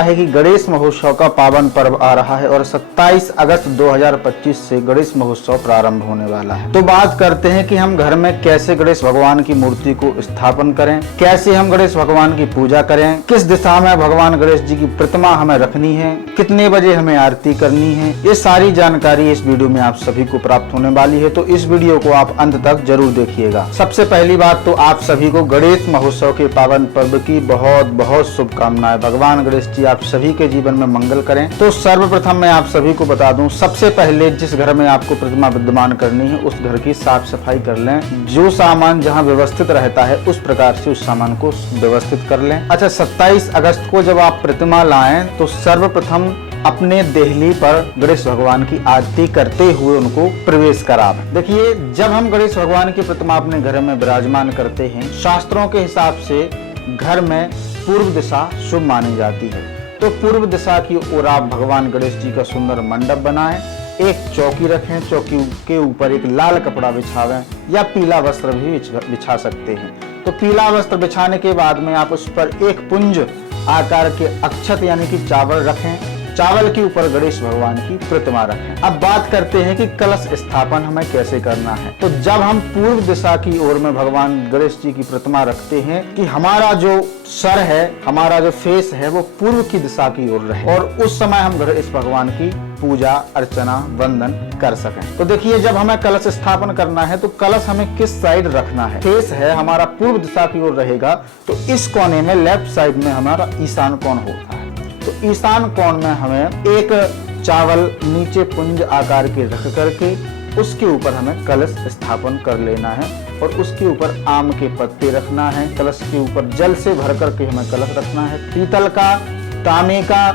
है कि गणेश महोत्सव का पावन पर्व आ रहा है और 27 अगस्त 2025 से गणेश महोत्सव प्रारंभ होने वाला है। तो बात करते हैं कि हम घर में कैसे गणेश भगवान की मूर्ति को स्थापन करें, कैसे हम गणेश भगवान की पूजा करें, किस दिशा में भगवान गणेश जी की प्रतिमा हमें रखनी है, कितने बजे हमें आरती करनी है, ये सारी जानकारी इस वीडियो में आप सभी को प्राप्त होने वाली है। तो इस वीडियो को आप अंत तक जरूर देखिएगा। सबसे पहली बात तो आप सभी को गणेश महोत्सव के पावन पर्व की बहुत बहुत शुभकामनाएं। भगवान गणेश जी आप सभी के जीवन में मंगल करें। तो सर्वप्रथम मैं आप सभी को बता दूं, सबसे पहले जिस घर में आपको प्रतिमा विद्यमान करनी है उस घर की साफ सफाई कर लें। जो सामान जहां व्यवस्थित रहता है उस प्रकार से उस सामान को व्यवस्थित कर लें। अच्छा, 27 अगस्त को जब आप प्रतिमा लाएं तो सर्वप्रथम अपने देहली पर गणेश भगवान की आरती करते हुए उनको प्रवेश करावें। देखिए, जब हम गणेश भगवान की प्रतिमा अपने घर में विराजमान करते हैं, शास्त्रों के हिसाब से घर में पूर्व दिशा शुभ मानी जाती है। तो पूर्व दिशा की ओर आप भगवान गणेश जी का सुंदर मंडप बनाएं, एक चौकी रखें, चौकी के ऊपर एक लाल कपड़ा बिछावें या पीला वस्त्र भी बिछा सकते हैं। तो पीला वस्त्र बिछाने के बाद में आप उस पर एक पुंज आकार के अक्षत यानी कि चावल रखें। चावल के ऊपर गणेश भगवान की प्रतिमा रखें। अब बात करते हैं कि कलश स्थापन हमें कैसे करना है। तो जब हम पूर्व दिशा की ओर में भगवान गणेश जी की प्रतिमा रखते हैं कि हमारा जो सर है, हमारा जो फेस है वो पूर्व की दिशा की ओर रहे और उस समय हम गणेश भगवान की पूजा अर्चना वंदन कर सकें। तो देखिए, जब हमें कलश स्थापन करना है तो कलश हमें किस साइड रखना है। फेस है हमारा पूर्व दिशा की ओर रहेगा, तो इस कोने में लेफ्ट साइड में हमारा ईशान कोण होता है। तो ईशान कोण में हमें एक चावल नीचे पुंज आकार के रख करके उसके ऊपर हमें कलश स्थापन कर लेना है और उसके ऊपर आम के पत्ते रखना है। कलश के ऊपर जल से भर करके हमें कलश रखना है। पीतल का, तांबे का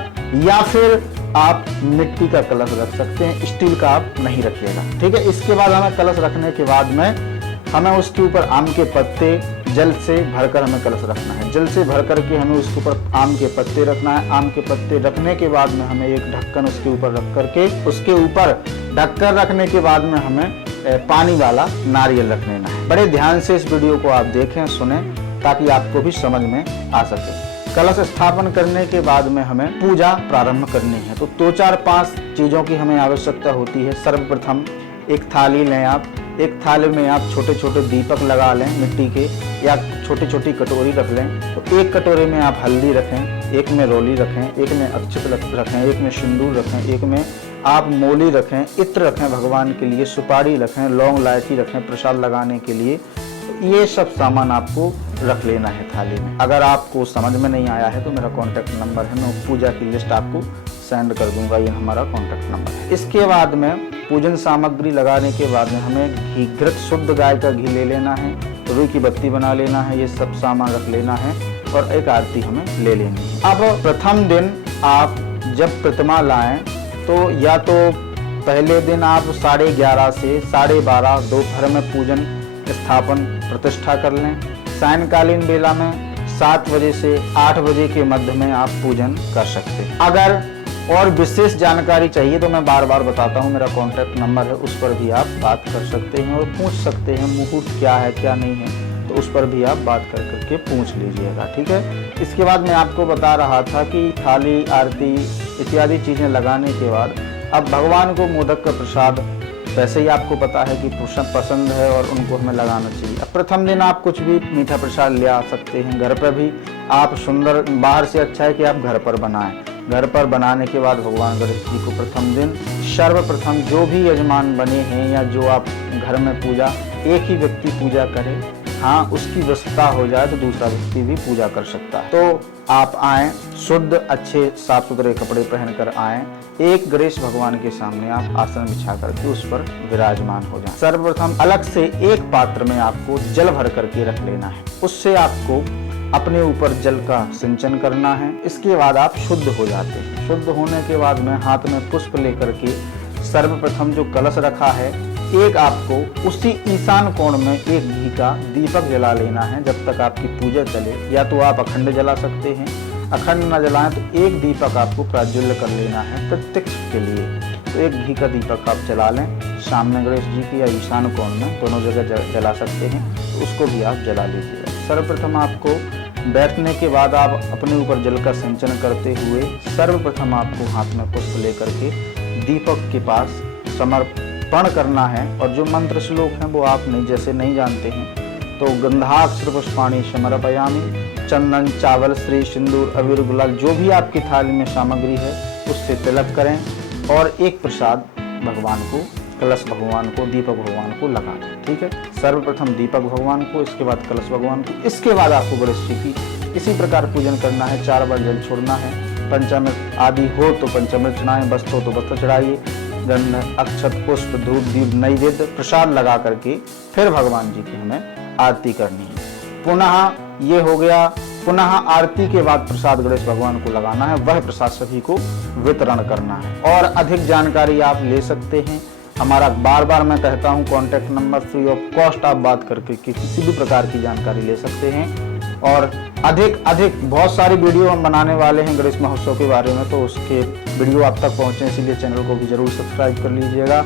या फिर आप मिट्टी का कलश रख सकते हैं, स्टील का आप नहीं रखिएगा, ठीक है। इसके बाद हमें कलश रखने के बाद में हमें उसके ऊपर आम के पत्ते जल से भरकर हमें कलश रखना है। जल से भर करके हमें उसके ऊपर आम के पत्ते रखना है। आम के पत्ते रखने के बाद में हमें एक ढक्कन उसके ऊपर रख करके उसके ऊपर ढक्कन रखने के बाद में हमें पानी वाला नारियल रख लेना है। बड़े ध्यान से इस वीडियो को आप देखें, सुने, ताकि आपको भी समझ में आ सके। कलश स्थापन करने के बाद में हमें पूजा प्रारंभ करनी है। तो 2-4-5 चीजों की हमें आवश्यकता होती है। सर्वप्रथम एक थाली लें आप। एक थाली में आप छोटे छोटे दीपक लगा लें मिट्टी के, या छोटी छोटी कटोरी रख लें। तो एक कटोरी में आप हल्दी रखें, एक में रोली रखें, एक में अक्षत रखें, एक में सिंदूर रखें, एक में आप मोली रखें, इत्र रखें भगवान के लिए, सुपारी रखें, लौंग इलायची रखें प्रसाद लगाने के लिए। तो ये सब सामान आपको रख लेना है थाली में। अगर आपको समझ में नहीं आया है तो मेरा कॉन्टैक्ट नंबर है, मैं पूजा की लिस्ट आपको सेंड कर दूंगा, ये हमारा कॉन्टैक्ट नंबर है। इसके बाद में पूजन सामग्री लगाने के बाद में हमें घी, घृत शुद्ध गाय का घी ले लेना है, रुई की बत्ती बना लेना है, ये सब सामान रख लेना है और एक आरती हमें ले लेनी है। अब प्रथम दिन आप जब प्रतिमा लाएं तो या तो पहले दिन आप 11:30 से 12:30 दोपहर में पूजन स्थापन प्रतिष्ठा कर लें। सायंकालीन बेला में 7 बजे से 8 बजे के मध्य में आप पूजन कर सकते हैं। अगर और विशेष जानकारी चाहिए तो मैं बार बार बताता हूँ, मेरा कॉन्टैक्ट नंबर है, उस पर भी आप बात कर सकते हैं और पूछ सकते हैं मुहूर्त क्या है क्या नहीं है, तो उस पर भी आप बात कर करके पूछ लीजिएगा, ठीक है। इसके बाद मैं आपको बता रहा था कि थाली, आरती इत्यादि चीज़ें लगाने के बाद अब भगवान को मोदक का प्रसाद वैसे ही आपको पता है कि पसंद है और उनको हमें लगाना चाहिए। अब प्रथम दिन आप कुछ भी मीठा प्रसाद ले आ सकते हैं। घर पर भी आप सुंदर, बाहर से अच्छा है कि आप घर पर बनाएं। घर पर बनाने के बाद भगवान गणेश जी को प्रथम दिन सर्वप्रथम जो भी यजमान बने हैं या जो आप घर में पूजा एक ही व्यक्ति पूजा करे, हाँ उसकी व्यस्तता हो जाए तो दूसरा व्यक्ति भी पूजा कर सकता है। तो आप आएँ, शुद्ध अच्छे साफ सुथरे कपड़े पहनकर आएँ, एक गणेश भगवान के सामने आप आसन बिछा करके उस पर विराजमान हो जाएं। सर्वप्रथम अलग से एक पात्र में आपको जल भर करके रख लेना है, उससे आपको अपने ऊपर जल का सिंचन करना है। इसके बाद आप शुद्ध हो जाते हैं। शुद्ध होने के बाद में हाथ में पुष्प लेकर के सर्वप्रथम जो कलश रखा है, एक आपको उसी ईशान कोण में एक घी का दीपक जला लेना है जब तक आपकी पूजा चले। या तो आप अखंड जला सकते हैं, अखंड न जलाएं तो एक दीपक आपको प्राज्वल्य कर लेना है प्रत्यक्ष के लिए। तो एक घी का दीपक आप जला लें सामने गणेश जी की या ईशान कोण में, दोनों जगह जला सकते हैं, तो उसको भी आप जला लीजिएगा। सर्वप्रथम आपको बैठने के बाद आप अपने ऊपर जल का सिंचन करते हुए सर्वप्रथम आपको हाथ में पुष्प लेकर के दीपक के पास समर्पण करना है। और जो मंत्र श्लोक हैं वो आप जैसे नहीं जानते हैं तो गंधाक्षर पुष्पाणि समर्पयामि, चंदन, चावल, श्री, सिंदूर, अबीर, गुलाल जो भी आपकी थाली में सामग्री है उससे तिलक करें और एक प्रसाद भगवान को, कलश भगवान को, दीपक भगवान को लगा दें। ठीक है, सर्वप्रथम दीपक भगवान को, इसके बाद कलश भगवान को, इसके बाद आपको गणेश जी की इसी प्रकार पूजन करना है। 4 बार जल छोड़ना है। पंचामृत आदि हो तो पंचामृत चढ़ाएं, वस्त्र हो तो वस्त्र चढ़ाइए, गंध, अक्षत, पुष्प, धूप, दीप, नैवेद्य प्रसाद लगा करके फिर भगवान जी की हमें आरती करनी है। पुनः ये हो गया, पुनः आरती के बाद प्रसाद गणेश भगवान को लगाना है, वह प्रसाद सभी को वितरण करना है। और अधिक जानकारी आप ले सकते हैं, हमारा बार बार मैं कहता हूं contact number, free of cost आप बात करके किसी भी प्रकार की जानकारी ले सकते हैं। और अधिक बहुत सारी वीडियो हम बनाने वाले हैं गणेश महोत्सव के बारे में, तो उसके वीडियो आप तक पहुंचे इसलिए चैनल को भी जरूर सब्सक्राइब कर लीजिएगा।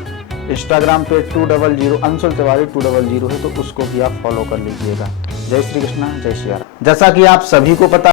इंस्टाग्राम पे 200 अंशुल तिवारी 200 है तो उसको भी आप फॉलो कर लीजिएगा। जय श्री कृष्ण, जय श्री राम। जैसा कि आप सभी को पता